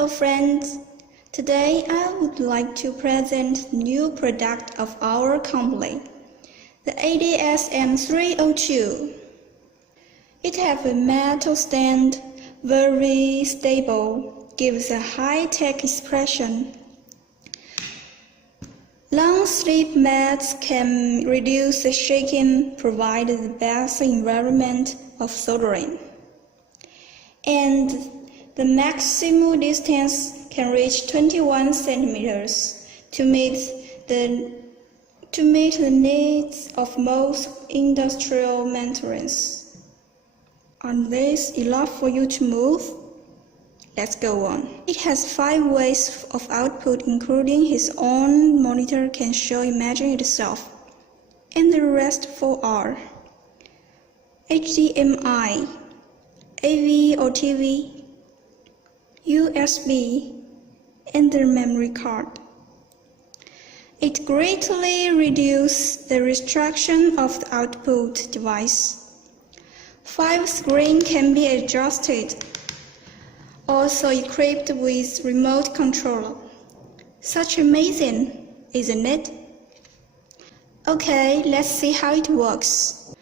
Hello friends, today I would like to present the new product of our company, the ADSM302. It has a metal stand, very stable, gives a high-tech expression. Long sleeve mats can reduce the shaking, provide the best environment of soldering. And the maximum distance can reach 21 centimeters to meet the needs of most industrial maintenance. Are these enough for you to move? Let's go on. It has 5 ways of output, including his own monitor can show imaging itself, and the rest 4 are HDMI, AV or TV, USB, and the memory card. It greatly reduces the restriction of the output device. 5 screens can be adjusted, also equipped with remote control. Such amazing, isn't it? Okay, let's see how it works.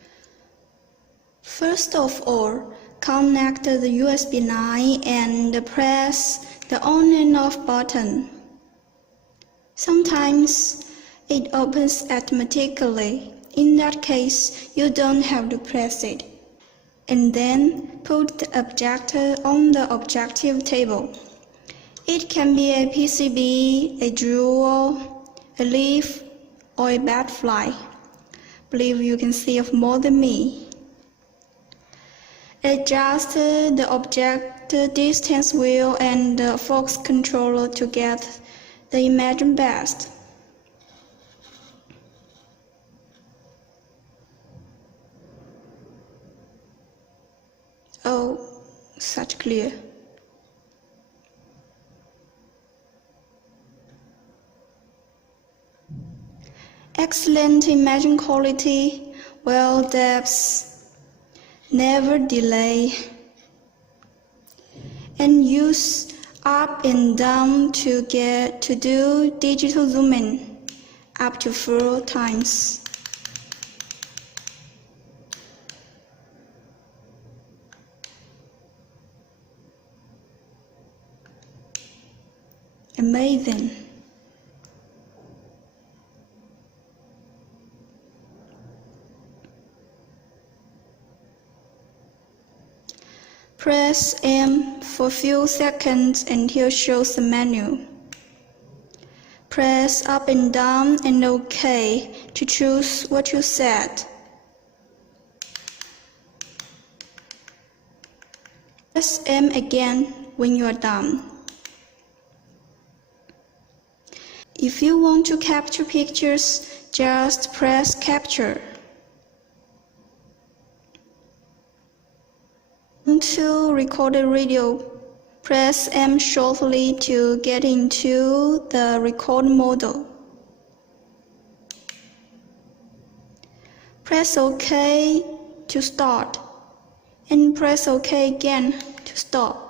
First of all, connect the USB 9 and press the on and off button. Sometimes it opens automatically. In that case, you don't have to press it. And then put the objector on the objective table. It can be a PCB, a jewel, a leaf, or a butterfly. Believe you can see of more than me. Adjust the object distance wheel and the focus controller to get the image best. Oh, such clear. Excellent imaging quality, well depth, never delay, and use up and down to do digital zooming up to 4 times. Amazing. Press M for a few seconds until it shows the menu. Press up and down and OK to choose what you set. Press M again when you are done. If you want to capture pictures, just press Capture. To record a video, press M shortly to get into the record mode. Press OK to start, and press OK again to stop.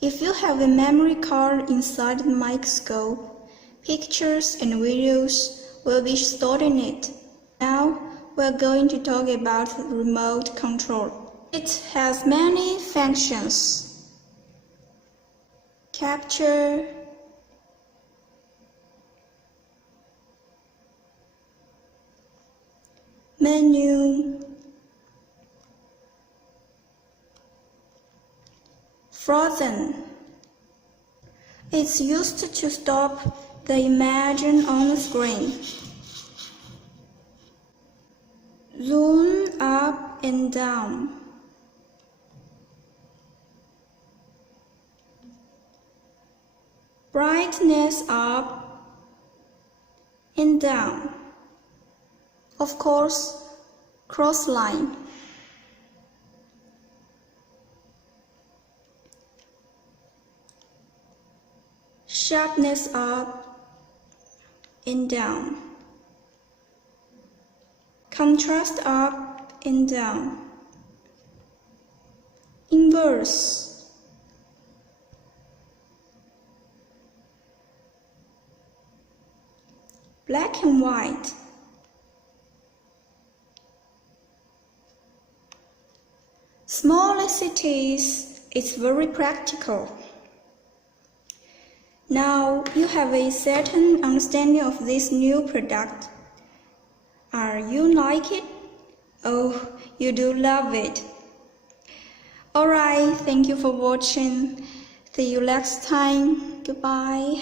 If you have a memory card inside the Microscope, pictures and videos will be stored in it. Now we're going to talk about remote control. It has many functions. Capture, menu, frozen. It's used to stop the image on the screen. Zoom up and down. Brightness up and down. Of course, cross line. sharpness up and down, contrast up and down, inverse, black and white, small as it is, it's very practical. Now you have a certain understanding of this new product. Are you like it? Oh, you do love it. Alright, thank you for watching. See you next time. Goodbye.